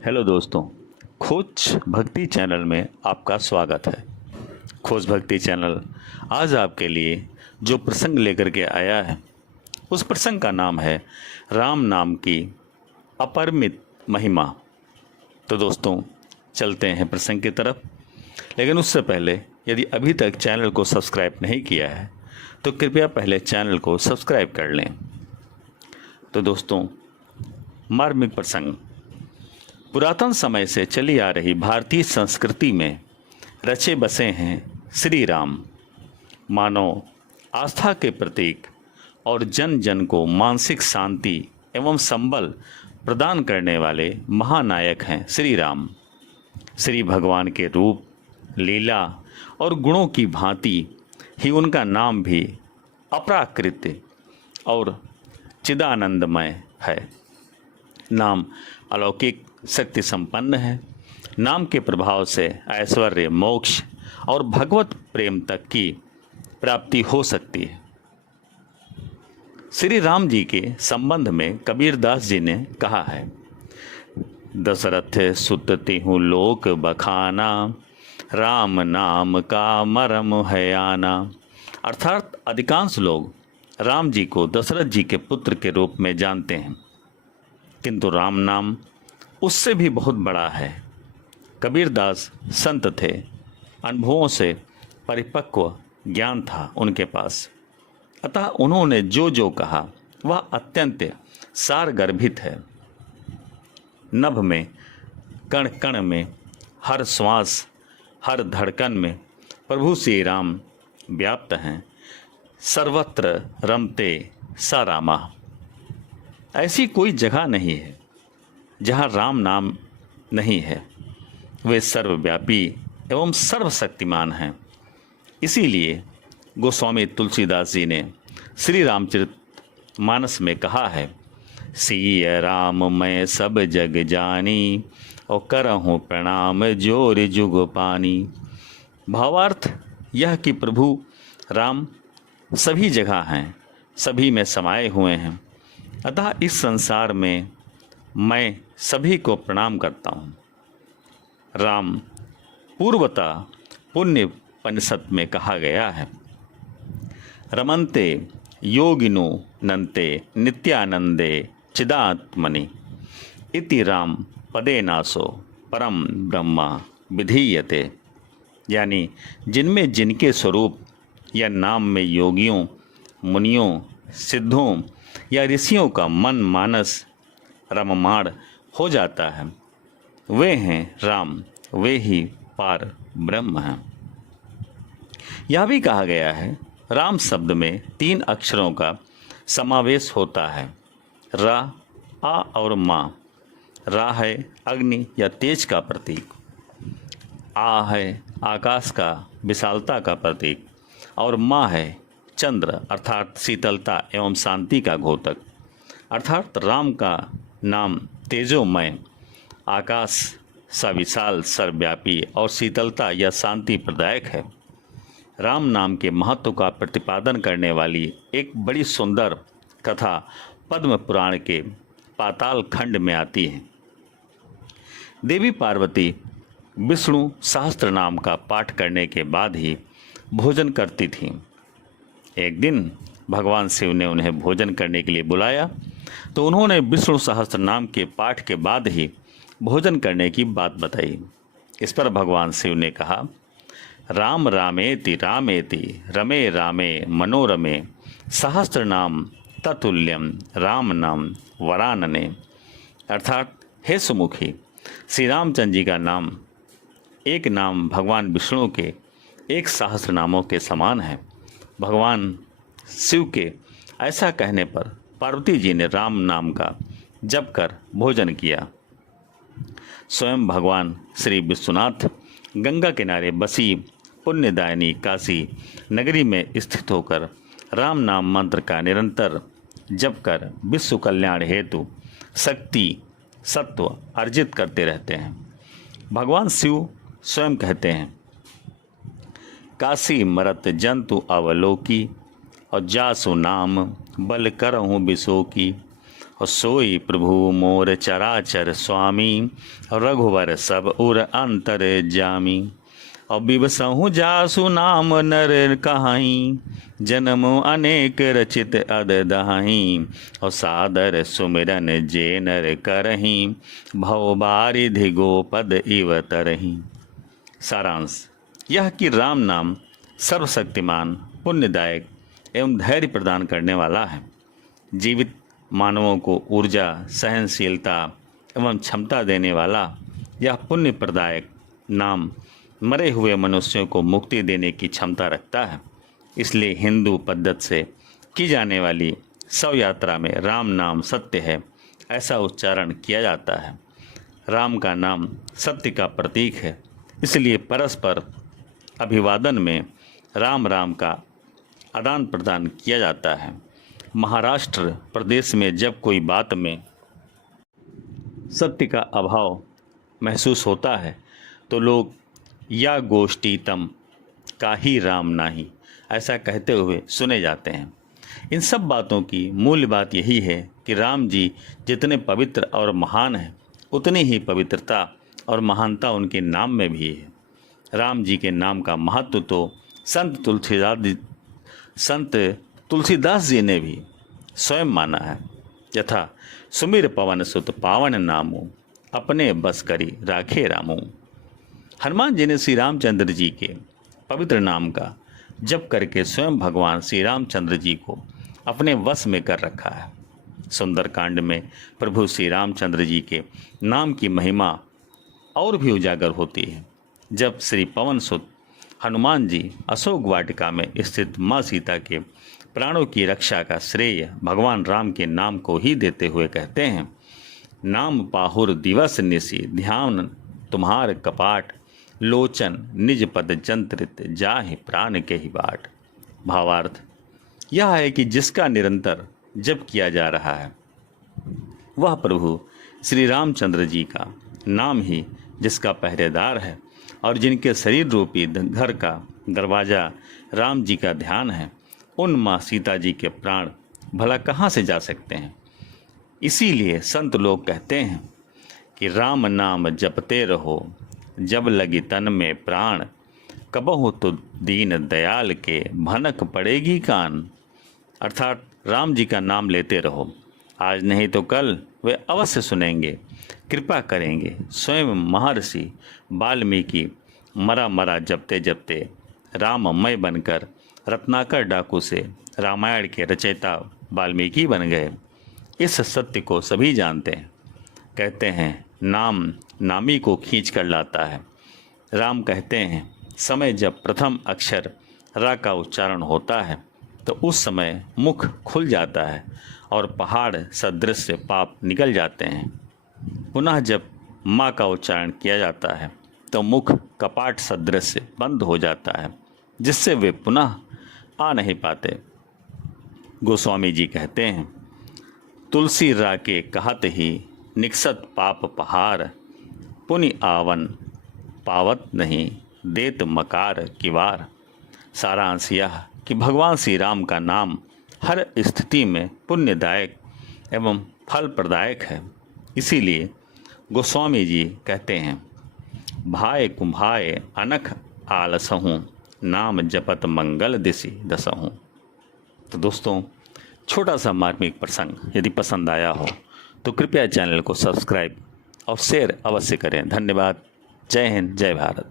Hello दोस्तों, खोज भक्ति चैनल में आपका स्वागत है। खोज भक्ति चैनल आज आपके लिए जो प्रसंग लेकर के आया है उस प्रसंग का नाम है राम नाम की अपरिमित महिमा। तो दोस्तों चलते हैं प्रसंग की तरफ, लेकिन उससे पहले यदि अभी तक चैनल को सब्सक्राइब नहीं किया है तो कृपया पहले चैनल को सब्सक्राइब कर लें। तो दोस्तों मार्मिक प्रसंग, पुरातन समय से चली आ रही भारतीय संस्कृति में रचे बसे हैं श्री राम। मानव आस्था के प्रतीक और जन जन को मानसिक शांति एवं संबल प्रदान करने वाले महानायक हैं श्री राम। श्री भगवान के रूप, लीला और गुणों की भांति ही उनका नाम भी अपराकृत और चिदानंदमय है। नाम अलौकिक शक्ति संपन्न है। नाम के प्रभाव से ऐश्वर्य, मोक्ष और भगवत प्रेम तक की प्राप्ति हो सकती है। श्री राम जी के संबंध में कबीरदास जी ने कहा है, दशरथ सुत तिहु लोक बखाना, राम नाम का मरम है आना। अर्थात अधिकांश लोग राम जी को दशरथ जी के पुत्र के रूप में जानते हैं, किंतु राम नाम उससे भी बहुत बड़ा है। कबीरदास संत थे, अनुभवों से परिपक्व ज्ञान था उनके पास, अतः उन्होंने जो जो कहा वह अत्यंत सारगर्भित है। नभ में, कण कण में, हर श्वास, हर धड़कन में प्रभु श्री राम व्याप्त हैं। सर्वत्र रमते स रामा। ऐसी कोई जगह नहीं है जहाँ राम नाम नहीं है। वे सर्वव्यापी एवं सर्वशक्तिमान हैं। इसीलिए गोस्वामी तुलसीदास जी ने श्री रामचरित मानस में कहा है, सिय राम मैं सब जग जानी, और करहूँ प्रणाम जोर जुग पानी। भावार्थ यह कि प्रभु राम सभी जगह हैं, सभी में समाये हुए हैं, अतः इस संसार में मैं सभी को प्रणाम करता हूँ। राम पूर्वता पुण्य उपनिषद में कहा गया है, रमन्ते योगिनो नन्ते नित्यानंदे चिदात्मनि इति राम पदे नासो परम ब्रह्मा विधीयते। यानी जिनमें जिनके स्वरूप या नाम में योगियों, मुनियों, सिद्धों या ऋषियों का मन मानस रममाण हो जाता है, वे हैं राम, वे ही पार ब्रह्म हैं। यह भी कहा गया है, राम शब्द में 3 अक्षरों का समावेश होता है, रा, आ और मा। रा है अग्नि या तेज का प्रतीक, आ है आकाश का विशालता का प्रतीक, और मा है चंद्र अर्थात शीतलता एवं शांति का घोतक। अर्थात राम का नाम तेजोमय, आकाश सविशाल, सर्वव्यापी और शीतलता या शांति प्रदायक है। राम नाम के महत्व का प्रतिपादन करने वाली एक बड़ी सुंदर कथा पद्म पुराण के पाताल खंड में आती है। देवी पार्वती विष्णु सहस्त्र नाम का पाठ करने के बाद ही भोजन करती थीं। एक दिन भगवान शिव ने उन्हें भोजन करने के लिए बुलाया तो उन्होंने विष्णु सहस्त्र नाम के पाठ के बाद ही भोजन करने की बात बताई। इस पर भगवान शिव ने कहा, राम रामेति रामेति रमे रामे मनोरमे सहस्त्र नाम ततुल्यम राम नाम वरानने। अर्थात हे सुमुखी, श्री रामचंद्र जी का नाम एक नाम भगवान विष्णु के 1 सहस्त्र नामों के समान है। भगवान शिव के ऐसा कहने पर पार्वती जी ने राम नाम का जप कर भोजन किया। स्वयं भगवान श्री विश्वनाथ गंगा किनारे बसी पुण्यदायिनी काशी नगरी में स्थित होकर राम नाम मंत्र का निरंतर जप कर विश्व कल्याण हेतु शक्ति सत्व अर्जित करते रहते हैं। भगवान शिव स्वयं कहते हैं, काशी मरत जंतु अवलोकी, और जासु नाम बल करहूँ बिसो की, और सोई प्रभु मोर चराचर स्वामी, रघुवर सब उर अंतर जामी। और बिबसहु जासु नाम नर कहाई, जन्म अनेक रचित अद दहाई। और सादर सुमिरन जे नर करही, भव बारिधि गोपद इव तरही। सारांश यह कि राम नाम सर्वशक्तिमान, पुण्यदायक एवं धैर्य प्रदान करने वाला है। जीवित मानवों को ऊर्जा, सहनशीलता एवं क्षमता देने वाला यह पुण्य प्रदायक नाम मरे हुए मनुष्यों को मुक्ति देने की क्षमता रखता है। इसलिए हिंदू पद्धति से की जाने वाली शव यात्रा में राम नाम सत्य है ऐसा उच्चारण किया जाता है। राम का नाम सत्य का प्रतीक है, इसलिए परस्पर अभिवादन में राम राम का आदान प्रदान किया जाता है। महाराष्ट्र प्रदेश में जब कोई बात में सत्य का अभाव महसूस होता है तो लोग या गोष्ठीतम का ही राम नाही ऐसा कहते हुए सुने जाते हैं। इन सब बातों की मूल बात यही है कि राम जी जितने पवित्र और महान हैं उतनी ही पवित्रता और महानता उनके नाम में भी है। राम जी के नाम का महत्व तो संत तुलसीदास जी ने भी स्वयं माना है। यथा सुमिर पवन सुत पावन नामो, अपने बस करी राखे रामो। हनुमान जी ने श्री रामचंद्र जी के पवित्र नाम का जप करके स्वयं भगवान श्री रामचंद्र जी को अपने वश में कर रखा है। सुंदरकांड में प्रभु श्री रामचंद्र जी के नाम की महिमा और भी उजागर होती है। जब श्री पवन सुत हनुमान जी अशोक वाटिका में स्थित माँ सीता के प्राणों की रक्षा का श्रेय भगवान राम के नाम को ही देते हुए कहते हैं, नाम पाहुर दिवस निशि ध्यान तुम्हार कपाट, लोचन निज पद जंत्रित जाहि प्राण के ही बाट। भावार्थ यह है कि जिसका निरंतर जप किया जा रहा है वह प्रभु श्री रामचंद्र जी का नाम ही जिसका पहरेदार है और जिनके शरीर रूपी घर का दरवाज़ा राम जी का ध्यान है, उन माँ सीता जी के प्राण भला कहाँ से जा सकते हैं। इसीलिए संत लोग कहते हैं कि राम नाम जपते रहो जब लगी तन में प्राण, कबहु तो दीन दयाल के भनक पड़ेगी कान। अर्थात राम जी का नाम लेते रहो, आज नहीं तो कल वे अवश्य सुनेंगे, कृपा करेंगे। स्वयं महर्षि वाल्मीकि मरा मरा जपते जपते राममय बनकर रत्नाकर डाकू से रामायण के रचयिता वाल्मीकि बन गए। इस सत्य को सभी जानते हैं। कहते हैं नाम नामी को खींच कर लाता है। राम कहते हैं समय जब प्रथम अक्षर रा का उच्चारण होता है तो उस समय मुख खुल जाता है और पहाड़ सदृश पाप निकल जाते हैं। पुनः जब माँ का उच्चारण किया जाता है तो मुख कपाट सदृश बंद हो जाता है, जिससे वे पुनः आ नहीं पाते। गोस्वामी जी कहते हैं, तुलसी रा के कहत ही निकसत पाप पहार, पुनि आवन पावत नहीं देत मकार किवार। सारांश यह कि भगवान श्री राम का नाम हर स्थिति में पुण्यदायक एवं फल प्रदायक है। इसीलिए गोस्वामी जी कहते हैं, भाय कुंभाय अनख आलसहूँ, नाम जपत मंगल दिशि दसहूँ। तो दोस्तों, छोटा सा मार्मिक प्रसंग यदि पसंद आया हो तो कृपया चैनल को सब्सक्राइब और शेयर अवश्य करें। धन्यवाद। जय हिंद, जय भारत।